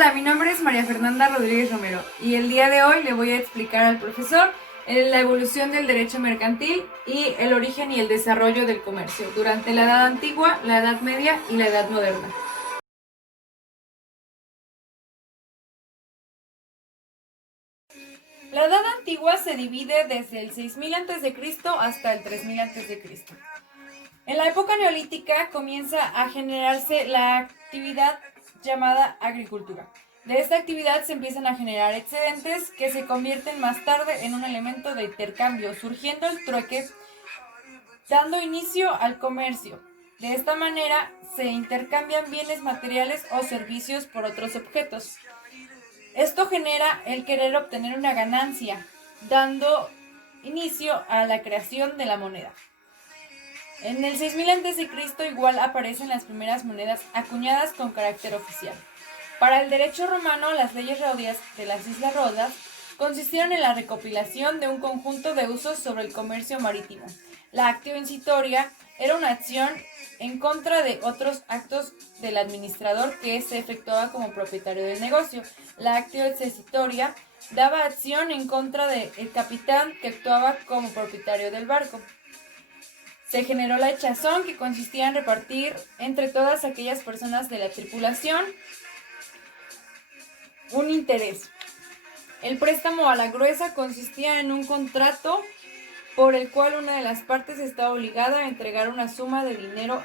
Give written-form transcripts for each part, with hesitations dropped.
Hola, mi nombre es María Fernanda Rodríguez Romero y el día de hoy le voy a explicar al profesor la evolución del derecho mercantil y el origen y el desarrollo del comercio durante la Edad Antigua, la Edad Media y la Edad Moderna. La Edad Antigua se divide desde el 6000 a.C. hasta el 3000 a.C. En la época neolítica comienza a generarse la actividad llamada agricultura. De esta actividad se empiezan a generar excedentes que se convierten más tarde en un elemento de intercambio, surgiendo el trueque, dando inicio al comercio. De esta manera se intercambian bienes materiales o servicios por otros objetos. Esto genera el querer obtener una ganancia, dando inicio a la creación de la moneda. En el 6000 a.C. igual aparecen las primeras monedas acuñadas con carácter oficial. Para el derecho romano, las leyes rodias de las Islas Rodas consistieron en la recopilación de un conjunto de usos sobre el comercio marítimo. La actio incitoria era una acción en contra de otros actos del administrador que se efectuaba como propietario del negocio. La actio accesitoria daba acción en contra del capitán que actuaba como propietario del barco. Se generó la echazón, que consistía en repartir entre todas aquellas personas de la tripulación un interés. El préstamo a la gruesa consistía en un contrato por el cual una de las partes estaba obligada a entregar una suma de dinero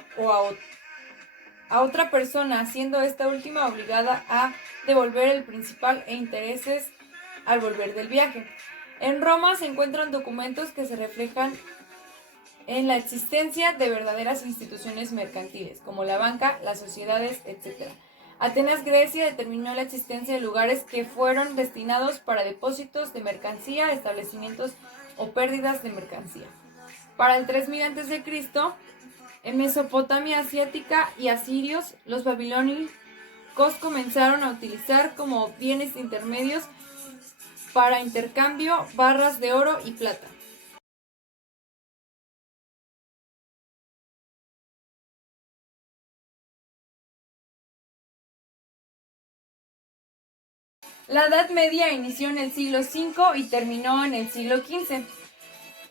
a otra persona, siendo esta última obligada a devolver el principal e intereses al volver del viaje. En Roma se encuentran documentos que se reflejan en la existencia de verdaderas instituciones mercantiles, como la banca, las sociedades, etc. Atenas, Grecia, determinó la existencia de lugares que fueron destinados para depósitos de mercancía, establecimientos o pérdidas de mercancía. Para el 3000 a.C., en Mesopotamia asiática y asirios, los babilónicos comenzaron a utilizar como bienes intermedios para intercambio barras de oro y plata. La Edad Media inició en el siglo V y terminó en el siglo XV.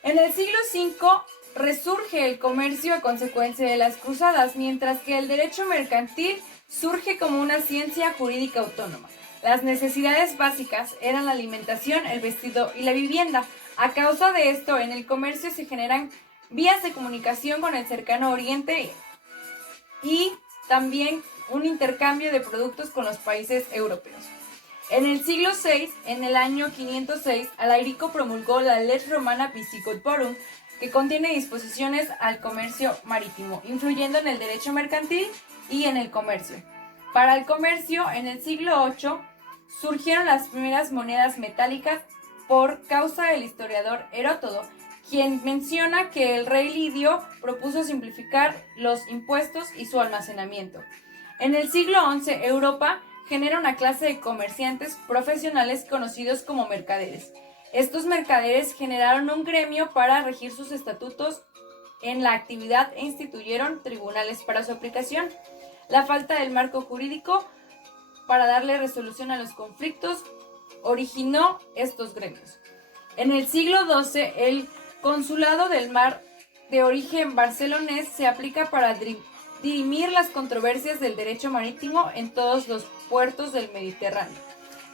En el siglo V resurge el comercio a consecuencia de las cruzadas, mientras que el derecho mercantil surge como una ciencia jurídica autónoma. Las necesidades básicas eran la alimentación, el vestido y la vivienda. A causa de esto, en el comercio se generan vías de comunicación con el cercano oriente y también un intercambio de productos con los países europeos. En el siglo VI, en el año 506, Alarico promulgó la Lex Romana Piscicotorum, que contiene disposiciones al comercio marítimo, influyendo en el derecho mercantil y en el comercio. Para el comercio, en el siglo VIII, surgieron las primeras monedas metálicas por causa del historiador Heródoto, quien menciona que el rey Lidio propuso simplificar los impuestos y su almacenamiento. En el siglo XI, Europa genera una clase de comerciantes profesionales conocidos como mercaderes. Estos mercaderes generaron un gremio para regir sus estatutos en la actividad e instituyeron tribunales para su aplicación. La falta del marco jurídico para darle resolución a los conflictos originó estos gremios. En el siglo XII, el Consulado del Mar de origen barcelonés se aplica para dirimir las controversias del derecho marítimo en todos los puertos del Mediterráneo.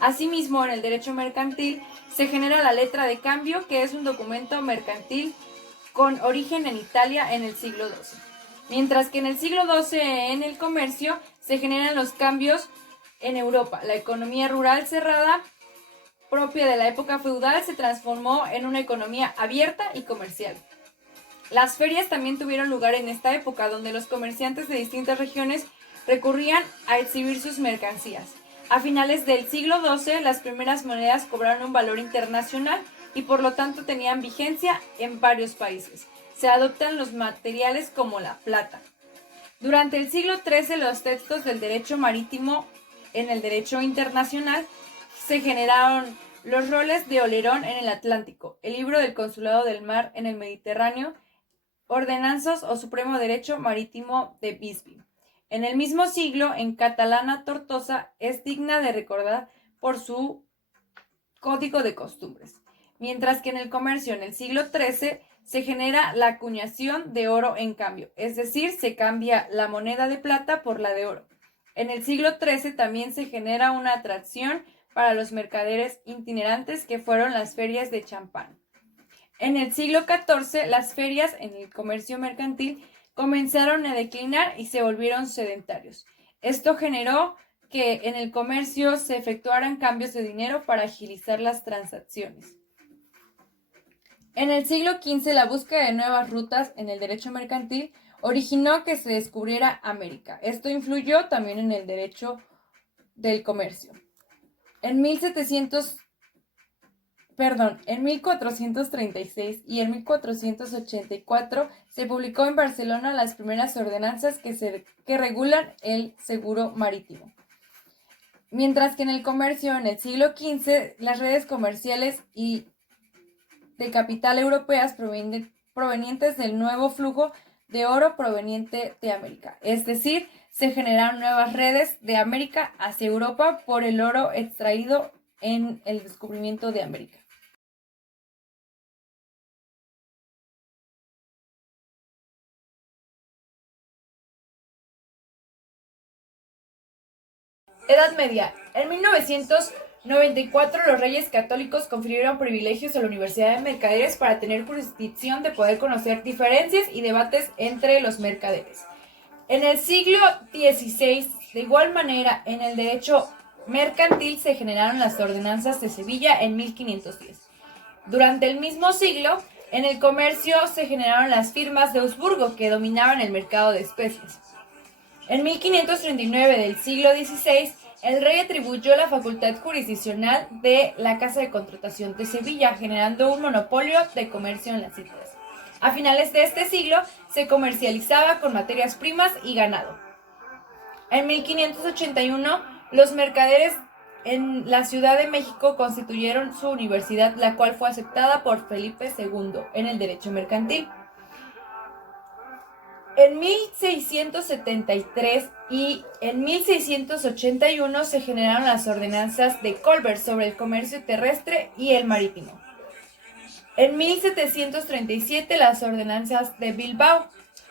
Asimismo, en el derecho mercantil se genera la letra de cambio, que es un documento mercantil con origen en Italia en el siglo XII. Mientras que en el siglo XII, en el comercio, se generan los cambios en Europa. La economía rural cerrada, propia de la época feudal, se transformó en una economía abierta y comercial. Las ferias también tuvieron lugar en esta época, donde los comerciantes de distintas regiones recurrían a exhibir sus mercancías. A finales del siglo XII, las primeras monedas cobraron un valor internacional y por lo tanto tenían vigencia en varios países. Se adoptan los materiales como la plata. Durante el siglo XIII, los textos del derecho marítimo en el derecho internacional se generaron los roles de Olerón en el Atlántico, el libro del Consulado del Mar en el Mediterráneo, Ordenanzas o Supremo Derecho Marítimo de Bisbee. En el mismo siglo, en Catalana Tortosa es digna de recordar por su código de costumbres, mientras que en el comercio en el siglo XIII se genera la acuñación de oro en cambio, es decir, se cambia la moneda de plata por la de oro. En el siglo XIII también se genera una atracción para los mercaderes itinerantes que fueron las ferias de champán. En el siglo XIV, las ferias en el comercio mercantil comenzaron a declinar y se volvieron sedentarios. Esto generó que en el comercio se efectuaran cambios de dinero para agilizar las transacciones. En el siglo XV, la búsqueda de nuevas rutas en el derecho mercantil originó que se descubriera América. Esto influyó también en el derecho del comercio. En 1436 y en 1484 se publicó en Barcelona las primeras ordenanzas que regulan el seguro marítimo. Mientras que en el comercio, en el siglo XV, las redes comerciales y de capital europeas provenientes del nuevo flujo de oro proveniente de América. Es decir, se generaron nuevas redes de América hacia Europa por el oro extraído en el descubrimiento de América. Edad Media. En 1994 los reyes católicos confirieron privilegios a la Universidad de Mercaderes para tener jurisdicción de poder conocer diferencias y debates entre los mercaderes. En el siglo XVI, de igual manera, en el derecho mercantil se generaron las ordenanzas de Sevilla en 1510. Durante el mismo siglo, en el comercio se generaron las firmas de Augsburgo que dominaban el mercado de especies. En 1539 del siglo XVI, el rey atribuyó la facultad jurisdiccional de la Casa de Contratación de Sevilla, generando un monopolio de comercio en las islas. A finales de este siglo, se comercializaba con materias primas y ganado. En 1581, los mercaderes en la Ciudad de México constituyeron su universidad, la cual fue aceptada por Felipe II en el derecho mercantil. En 1673 y en 1681 se generaron las ordenanzas de Colbert sobre el comercio terrestre y el marítimo. En 1737 las ordenanzas de Bilbao.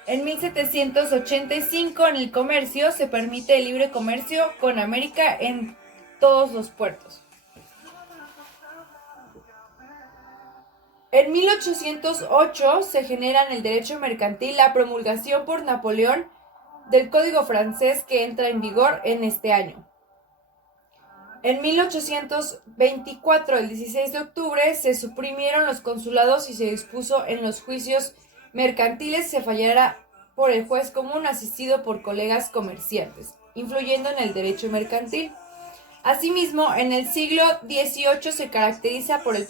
En 1785 en el comercio se permite el libre comercio con América en todos los puertos. En 1808 se genera en el derecho mercantil la promulgación por Napoleón del Código francés que entra en vigor en este año. En 1824, el 16 de octubre, se suprimieron los consulados y se dispuso en los juicios mercantiles se fallara por el juez común asistido por colegas comerciantes, influyendo en el derecho mercantil. Asimismo, en el siglo XVIII se caracteriza por el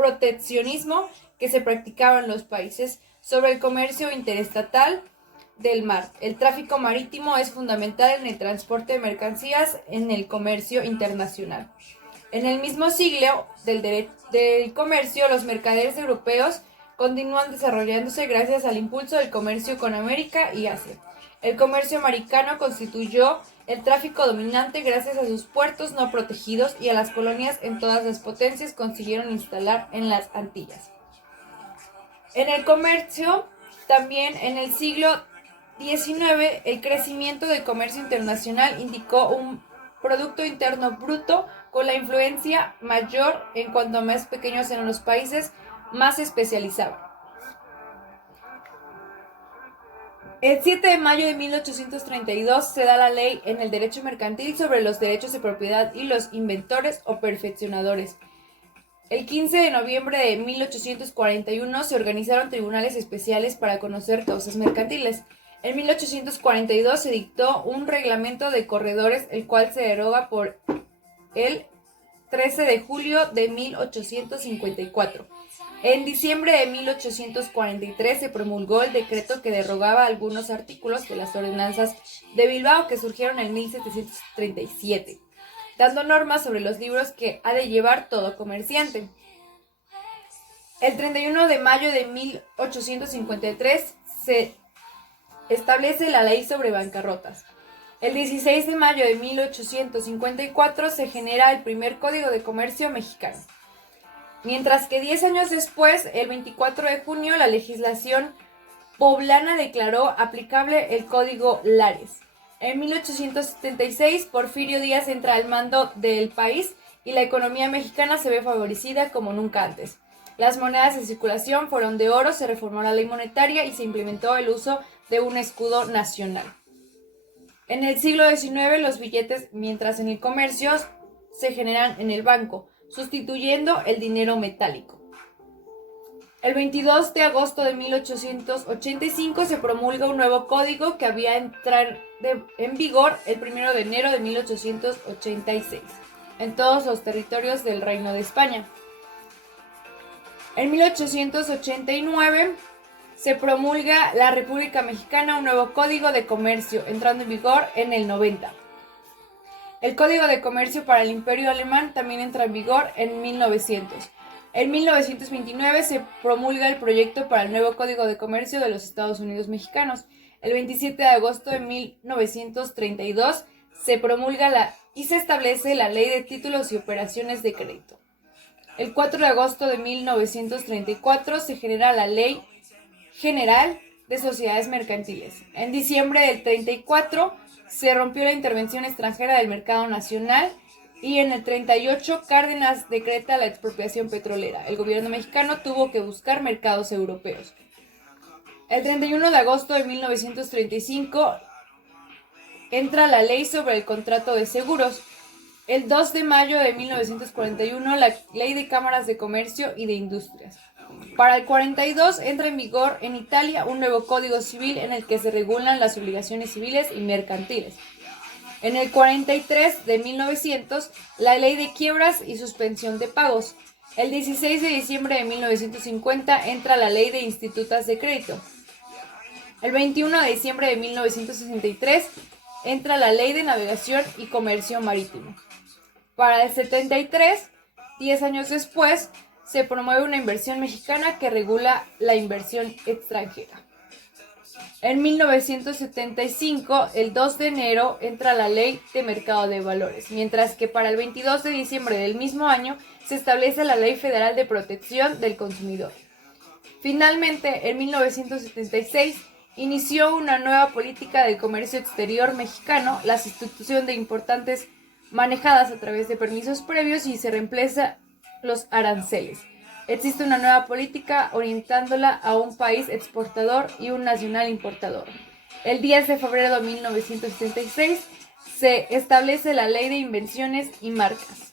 proteccionismo que se practicaba en los países sobre el comercio interestatal del mar. El tráfico marítimo es fundamental en el transporte de mercancías en el comercio internacional. En el mismo siglo del comercio, los mercaderes europeos continúan desarrollándose gracias al impulso del comercio con América y Asia. El comercio americano constituyó el tráfico dominante gracias a sus puertos no protegidos y a las colonias en todas las potencias consiguieron instalar en las Antillas. En el comercio, también en el siglo XIX, el crecimiento del comercio internacional indicó un Producto Interno Bruto con la influencia mayor en cuanto más pequeños eran los países, más se especializaban. El 7 de mayo de 1832 se da la ley en el derecho mercantil sobre los derechos de propiedad y los inventores o perfeccionadores. El 15 de noviembre de 1841 se organizaron tribunales especiales para conocer causas mercantiles. En 1842 se dictó un reglamento de corredores, el cual se deroga por el 13 de julio de 1854. En diciembre de 1843 se promulgó el decreto que derogaba algunos artículos de las ordenanzas de Bilbao que surgieron en 1737, dando normas sobre los libros que ha de llevar todo comerciante. El 31 de mayo de 1853 se establece la Ley sobre Bancarrotas. El 16 de mayo de 1854 se genera el primer Código de Comercio mexicano. Mientras que 10 años después, el 24 de junio, la legislación poblana declaró aplicable el Código Lares. En 1876, Porfirio Díaz entra al mando del país y la economía mexicana se ve favorecida como nunca antes. Las monedas en circulación fueron de oro, se reformó la ley monetaria y se implementó el uso de un escudo nacional. En el siglo XIX, los billetes, mientras en el comercio, se generan en el banco, sustituyendo el dinero metálico. El 22 de agosto de 1885 se promulga un nuevo código que había entrar en vigor el 1 de enero de 1886 en todos los territorios del Reino de España. En 1889 se promulga la República Mexicana un nuevo Código de Comercio, entrando en vigor en el 90. El Código de Comercio para el Imperio Alemán también entra en vigor en 1900. En 1929 se promulga el proyecto para el nuevo Código de Comercio de los Estados Unidos Mexicanos. El 27 de agosto de 1932 se promulga y se establece la Ley de Títulos y Operaciones de Crédito. El 4 de agosto de 1934 se genera la Ley General de Sociedades Mercantiles. En diciembre del 34 se rompió la intervención extranjera del mercado nacional y en el 38 Cárdenas decreta la expropiación petrolera. El gobierno mexicano tuvo que buscar mercados europeos. El 31 de agosto de 1935 entra la ley sobre el contrato de seguros. El 2 de mayo de 1941 la ley de cámaras de comercio y de industrias. Para el 42 entra en vigor en Italia un nuevo código civil en el que se regulan las obligaciones civiles y mercantiles. En el 43 de 1900, la ley de quiebras y suspensión de pagos. El 16 de diciembre de 1950 entra la ley de institutas de crédito. El 21 de diciembre de 1963 entra la ley de navegación y comercio marítimo. Para el 73, 10 años después, se promueve una inversión mexicana que regula la inversión extranjera. En 1975, el 2 de enero, entra la Ley de Mercado de Valores, mientras que para el 22 de diciembre del mismo año se establece la Ley Federal de Protección del Consumidor. Finalmente, en 1976, inició una nueva política de comercio exterior mexicano, la sustitución de importaciones manejadas a través de permisos previos y se reemplaza los aranceles. Existe una nueva política orientándola a un país exportador y un nacional importador. El 10 de febrero de 1976 se establece la Ley de Invenciones y Marcas.